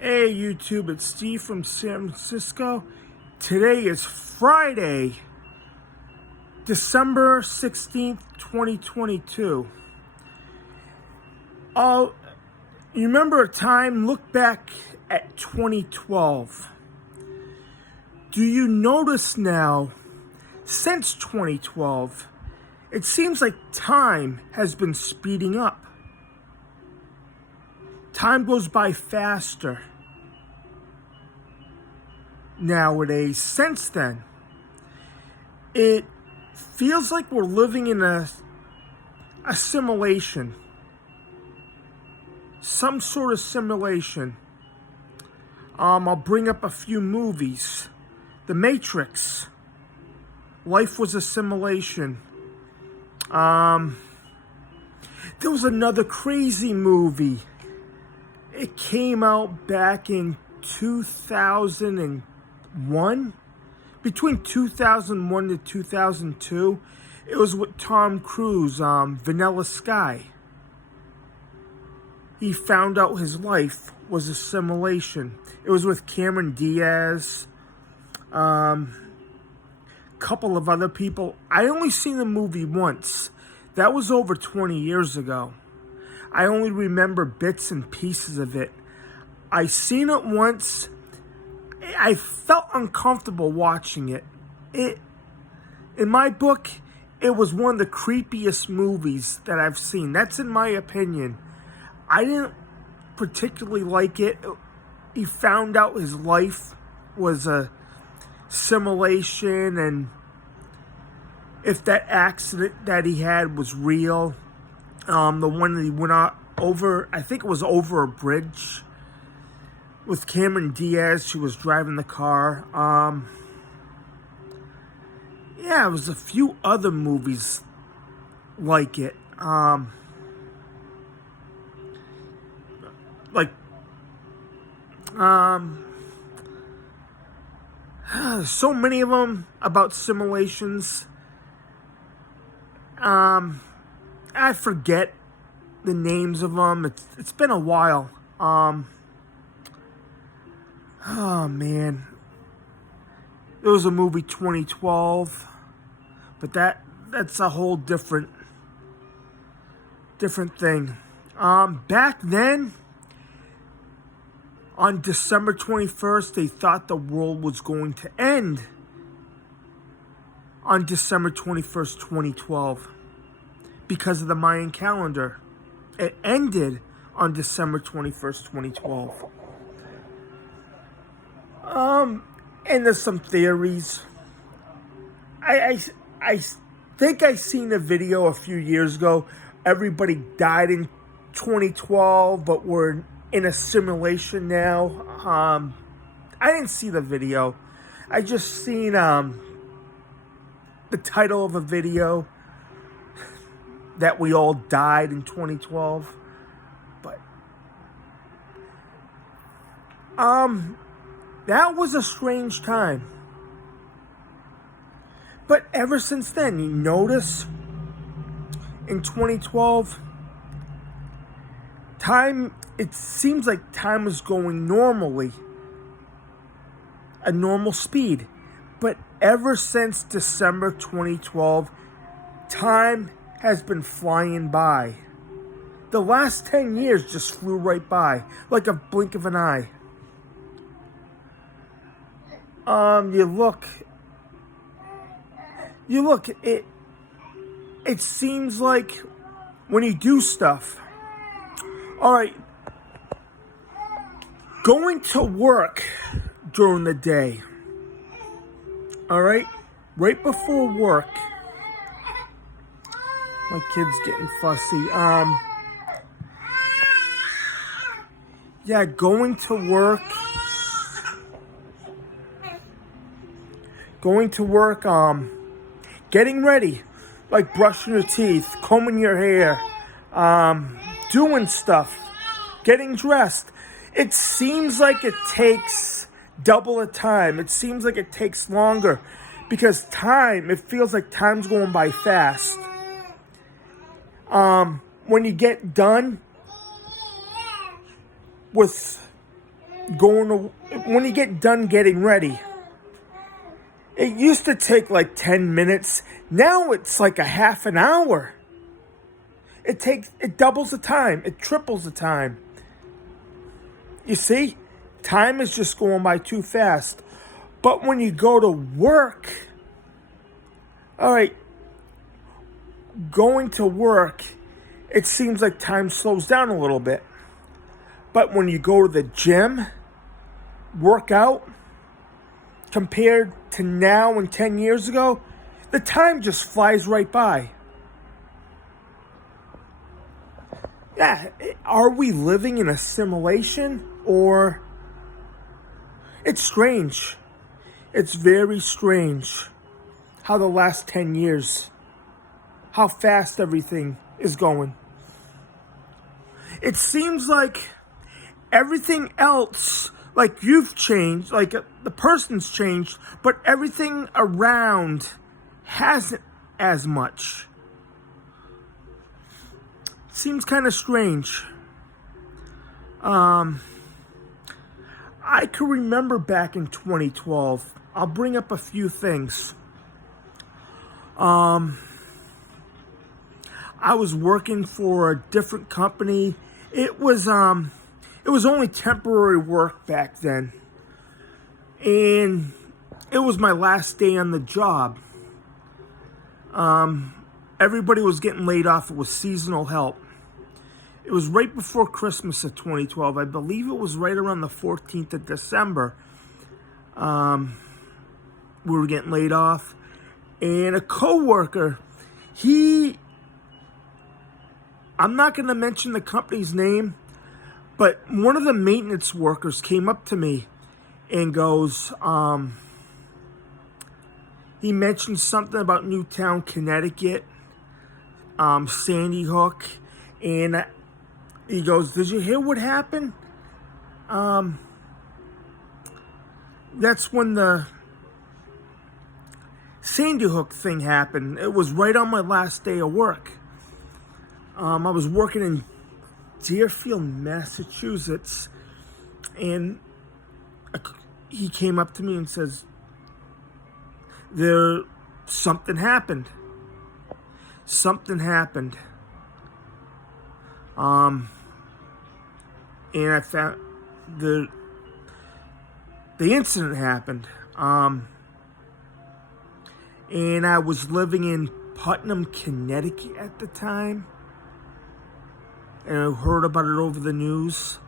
Hey YouTube, it's Steve from San Francisco. Today is Friday, December 16th, 2022. You remember a time, look back at 2012. Do you notice now, since 2012, it seems like time has been speeding up. Time goes by faster nowadays. Since then, it feels like we're living in a simulation, some sort of simulation. I'll bring up a few movies. The Matrix, life was a simulation. There was another crazy movie. It came out back in 2001, between 2001 to 2002. It was with Tom Cruise, Vanilla Sky. He found out his life was a simulation. It was with Cameron Diaz, couple of other people. I only seen the movie once. That was over 20 years ago. I only remember bits and pieces of it. I seen it once. I felt uncomfortable watching it. In my book, it was one of the creepiest movies that I've seen. That's in my opinion. I didn't particularly like it. He found out his life was a simulation, and if that accident that he had was real. The one that he went out over, I think it was over a bridge with Cameron Diaz. She was driving the car. Yeah, it was a few other movies like it. So many of them about simulations. I forget the names of them. It's been a while. Oh man, there was a movie 2012, but that's a whole different thing. Back then, on December 21st, they thought the world was going to end. On December 21st, 2012. Because of the Mayan calendar. It ended on December 21st, 2012. And there's some theories. I think I seen a video a few years ago. Everybody died in 2012, but we're in a simulation now. I didn't see the video. I just seen the title of a video that we all died in 2012. But that was a strange time. But ever since then, you notice in 2012, it seems like time is going normally, a normal speed. But ever since December 2012, time has been flying by. The last 10 years just flew right by, like a blink of an eye. You look, it seems like when you do stuff, alright, going to work during the day, alright, right before work, my kid's getting fussy. Yeah, going to work, getting ready, like brushing your teeth, combing your hair, doing stuff, getting dressed. It seems like it takes double the time. It seems like it takes longer because it feels like time's going by fast. When you get done with going to, when you get done getting ready. It used to take like 10 minutes. Now it's like a half an hour. It doubles the time. It triples the time. You see, time is just going by too fast. But when you go to work, all right, going to work, it seems like time slows down a little bit. But when you go to the gym, work out, compared to now and 10 years ago, the time just flies right by. Yeah, are we living in a simulation, or it's strange. It's very strange how the last 10 years, how fast everything is going. It seems like everything else, like you've changed, like the person's changed, but everything around hasn't as much. Seems kind of strange. I can remember back in 2012. I'll bring up a few things. I was working for a different company. It was only temporary work back then. And it was my last day on the job. Everybody was getting laid off. It was seasonal help. It was right before Christmas of 2012. I believe it was right around the 14th of December. We were getting laid off. And a coworker, I'm not going to mention the company's name, but one of the maintenance workers came up to me and goes, he mentioned something about Newtown, Connecticut, Sandy Hook, and he goes, "Did you hear what happened? That's when the Sandy Hook thing happened. It was right on my last day of work. I was working in Deerfield, Massachusetts, and he came up to me and says, something happened. Something happened. And I found the incident happened. And I was living in Putnam, Connecticut at the time. And I heard about it over the news.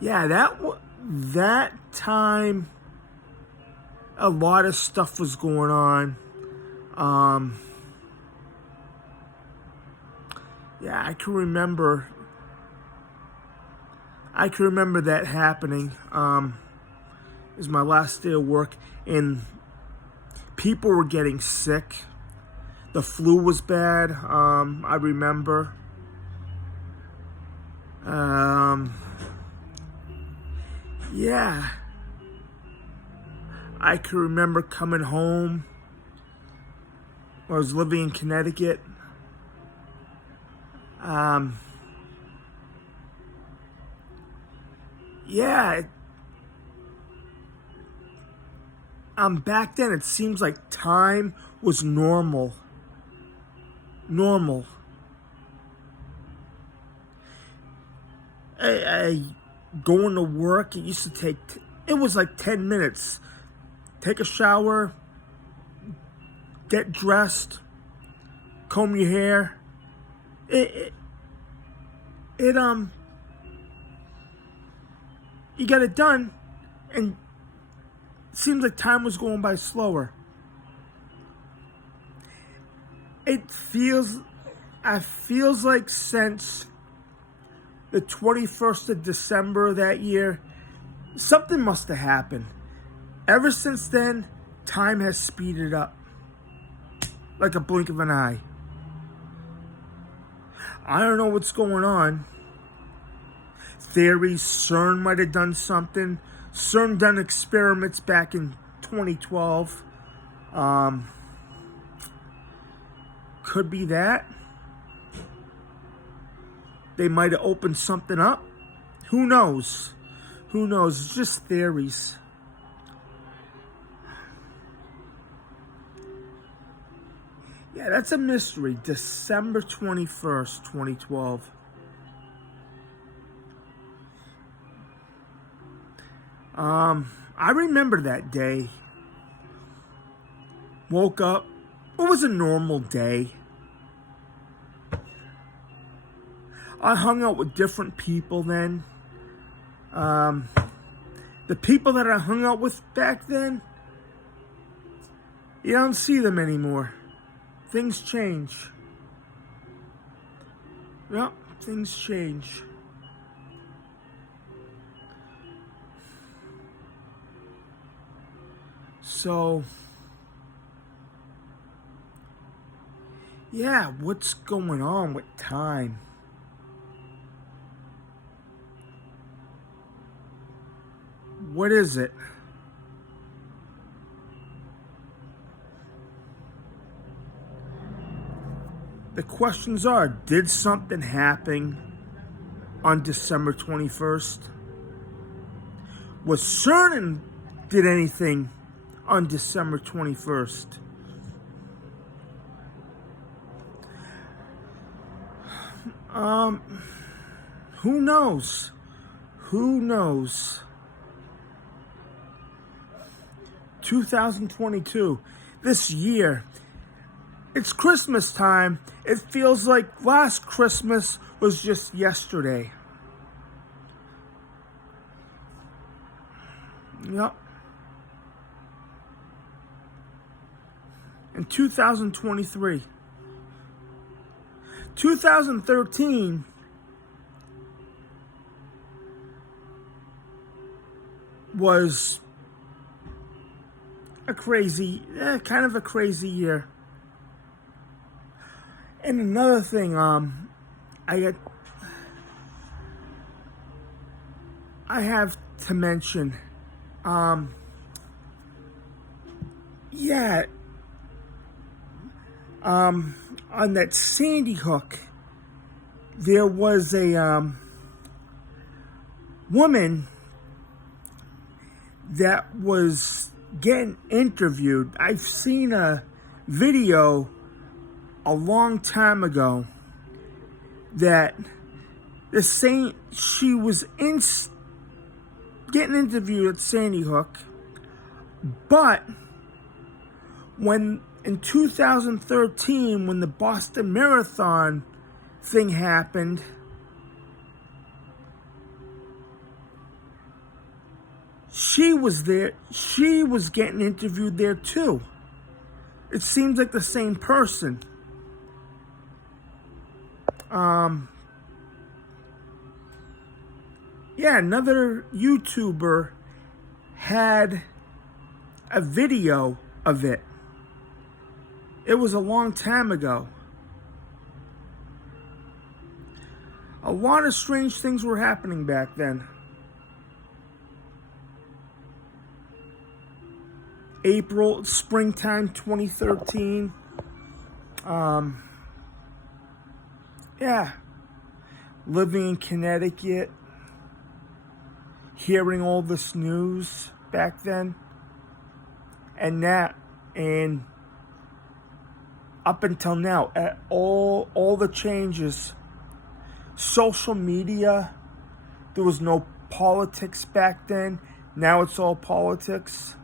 Yeah, that time, a lot of stuff was going on. Yeah, I can remember that happening. It was my last day of work, and people were getting sick. The flu was bad. I remember. Yeah. I can remember coming home. I was living in Connecticut. Yeah. Back then it seems like time was normal. I going to work, it used to take, it was like 10 minutes. Take a shower, get dressed, comb your hair. You got it done, and it seems like time was going by slower. I feels like since the 21st of December that year, something must have happened. Ever since then, time has speeded up like a blink of an eye. I don't know what's going on. Theories, CERN might have done something. CERN done experiments back in 2012. Could be that. they might have opened something up. Who knows? Who knows? It's just theories. Yeah, that's a mystery. December 21st, 2012. I remember that day. Woke up. It was a normal day. I hung out with different people then. The people that I hung out with back then, you don't see them anymore. Things change. Yep, things change. So, yeah, what's going on with time? What is it? The questions are, did something happen on December 21st? Was CERN did anything on December 21st? Who knows? Who knows? 2022. This year, it's Christmas time. It feels like last Christmas was just yesterday. Yep. In 2023. 2013 was a crazy, kind of a crazy year. And another thing, I have to mention, on that Sandy Hook, there was a woman that was getting interviewed. I've seen a video a long time ago that she was getting interviewed at Sandy Hook, but when in 2013, when the Boston Marathon thing happened, she was there. She was getting interviewed there too. It seems like the same person. Another YouTuber had a video of it. It was a long time ago. A lot of strange things were happening back then. Springtime 2013. Living in Connecticut, hearing all this news back then, and up until now, at all the changes. Social media, there was no politics back then. Now it's all politics.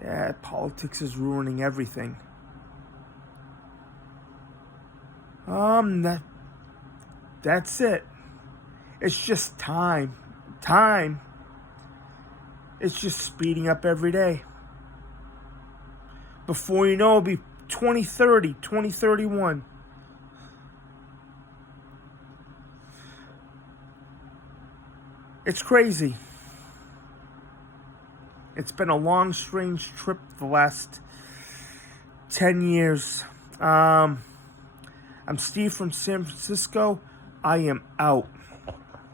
Yeah, politics is ruining everything. That's it. It's just time. Time. It's just speeding up every day. Before you know, it'll be 2030, 2031. It's crazy. It's been a long, strange trip the last 10 years. I'm Steve from San Francisco. I am out.